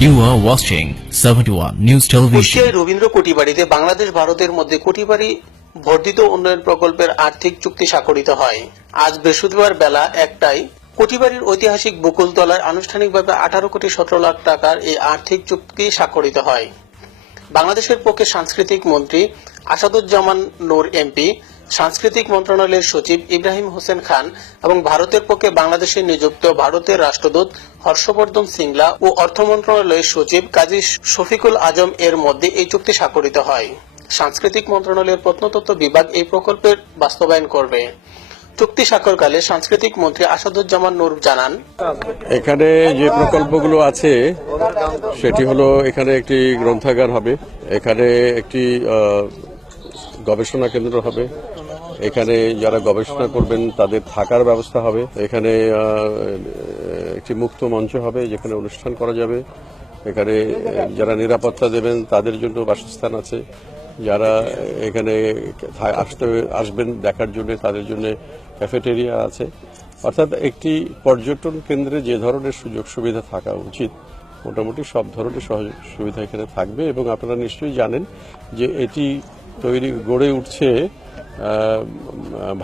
You are watching 71 News Television. কুষ্টিয়ায় Rabindra কুটিবাড়িতে Bangladesh ভারতের মধ্যে কুটিবাড়ি বর্ধিত উন্নয়ন প্রকল্পের আর্থিক চুক্তি স্বাক্ষরিত হয়। আজ বৃহস্পতিবার বেলা 1টায় কুটিবাড়ির ঐতিহাসিক বকুলতলায় আনুষ্ঠানিকভাবে 18 কোটি 17 লাখ টাকার এই আর্থিক চুক্তি স্বাক্ষরিত হয়। বাংলাদেশের পক্ষে সাংস্কৃতিক মন্ত্রী আসাদুজ্জামান নূর এমপি, সাংস্কৃতিক মন্ত্রণালয়ের সচিব ইব্রাহিম হোসেন খান এবং ভারতের পক্ষে বাংলাদেশে নিযুক্ত ভারতের রাষ্ট্রদূত হর্ষবর্ধন সিংলা ও অর্থ মন্ত্রণালয়ের সচিব কাজী শফিকুল আজম এর মধ্যে এই চুক্তি স্বাক্ষরিত হয়। সাংস্কৃতিক মন্ত্রণালয়ের প্রত্নতত্ত্ব বিভাগ এই প্রকল্পের বাস্তবায়ন করবে। চুক্তি স্বাক্ষরকালে সাংস্কৃতিক মন্ত্রী আসাদুজ্জামান নূর জানান, এখানে যে প্রকল্পগুলো আছে সেটি হলো এখানে একটি গ্রন্থাগার হবে, এখানে একটি গবেষণা কেন্দ্র হবে, এখানে যারা গবেষণা করবেন তাদের থাকার ব্যবস্থা হবে, এখানে একটি মুক্ত মঞ্চ হবে যেখানে অনুষ্ঠান করা যাবে, এখানে যারা নিরাপত্তা দেবেন তাদের জন্য বাসস্থান আছে, যারা এখানে আসবেন দেখার জন্য তাদের জন্য ক্যাফেটেরিয়া আছে। অর্থাৎ একটি পর্যটন কেন্দ্রে যে ধরনের সুযোগ সুবিধা থাকা উচিত মোটামুটি সব ধরনের সুবিধা এখানে থাকবে। এবং আপনারা নিশ্চয়ই জানেন যে এটি গড়ে উঠছে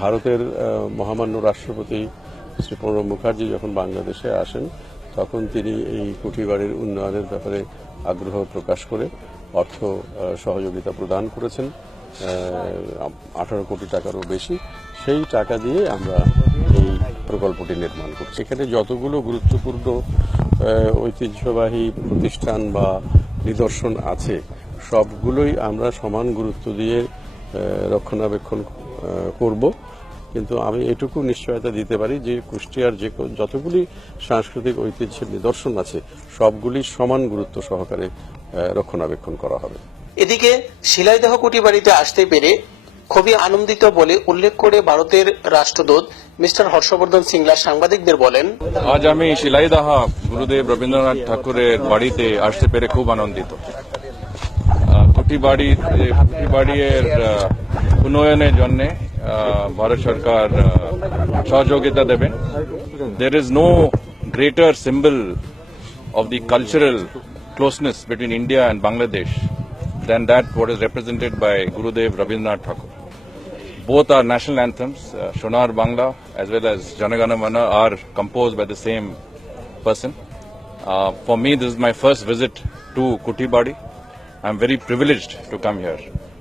ভারতের মহামান্য রাষ্ট্রপতি শ্রী প্রণব মুখার্জি যখন বাংলাদেশে আসেন তখন তিনি এই কুঠিবাড়ির উন্নয়নের ব্যাপারে আগ্রহ প্রকাশ করে অর্থ সহযোগিতা প্রদান করেছেন 18 কোটি টাকারও বেশি। সেই টাকা দিয়ে আমরা এই প্রকল্পটি নির্মাণ করছি। এখানে যতগুলো গুরুত্বপূর্ণ ঐতিহ্যবাহী প্রতিষ্ঠান বা নিদর্শন আছে সবগুলোই আমরা সমান গুরুত্ব দিয়ে রক্ষণাবেক্ষণ করব। কিন্তু আমি এটুকু নিশ্চয়তা দিতে পারি যে কুষ্টিয়ার যতগুলি সাংস্কৃতিক ঐতিহ্যের নিদর্শন আছে সবগুলি সমান গুরুত্ব সহকারে রক্ষণাবেক্ষণ করা হবে। এদিকে শিলাইদহ কুটিবাড়িতে আসতে পেরে খুবই আনন্দিত বলে উল্লেখ করে ভারতের রাষ্ট্রদূত মিস্টার হর্ষবর্ধন সিংলা সাংবাদিকদের বলেন, আজ আমি শিলাইদহ গুরুদেব রবীন্দ্রনাথ ঠাকুরের বাড়িতে আসতে পেরে খুব আনন্দিত। কুটিবাড়ির উন্নয়নের জন্য ভারত সরকার সহযোগিতা দেবেন। There is no greater symbol of the cultural closeness between India and Bangladesh than that what is represented by Gurudev Rabindranath Thakur. Both our national anthems, Sonar Bangla as well as Jana Gana Mana, are composed by the same person. For me, this is my first visit to Kutibadi. I am very privileged to come here.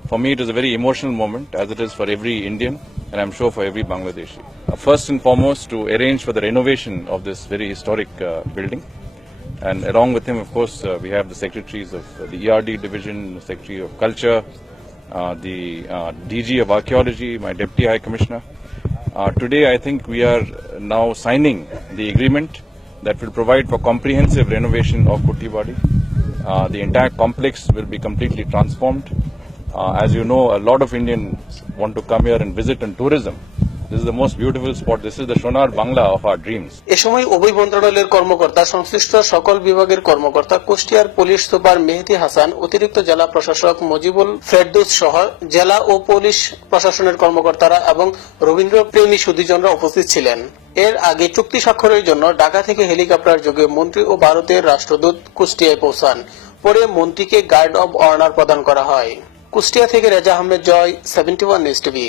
For me, it is a very emotional moment, as it is for every Indian, and I am sure for every Bangladeshi. First and foremost, to arrange for the renovation of this very historic building. And along with him, of course, we have the secretaries of the ERD division, the Secretary of Culture, the DG of Archaeology, my Deputy High Commissioner. Today, I think we are now signing the agreement that will provide for comprehensive renovation of Kutibadi. The entire complex will be completely transformed. As you know, a lot of Indians want to come here and visit on tourism. This is the most beautiful spot. This is the Sonar Bangla of our dreams. এ সময় উভয় মন্ত্রণালয়ের কর্মকর্তা, সংশ্লিষ্ট সকল বিভাগের কর্মকর্তা, কুষ্টিয়ার police super মেহেদী হাসান, অতিরিক্ত জেলা প্রশাসক মজিবুল ফেরদৌস সহ জেলা ও পুলিশ প্রশাসনের কর্মকর্তারা এবং রবীন্দ্র প্রেমী সুধীজনরা উপস্থিত ছিলেন। এর আগে চুক্তি স্বাক্ষরের জন্য ঢাকা থেকে হেলিকপ্টার যোগে মন্ত্রী ও ভারতের রাষ্ট্রদূত কুষ্টিয়ায় পৌঁছান। পরে মন্ত্রীকে গার্ড অব অনার প্রদান করা হয়। কুষ্টিয়া থেকে রেজা আহমেদ জয়, 71 নিউজ টিভি।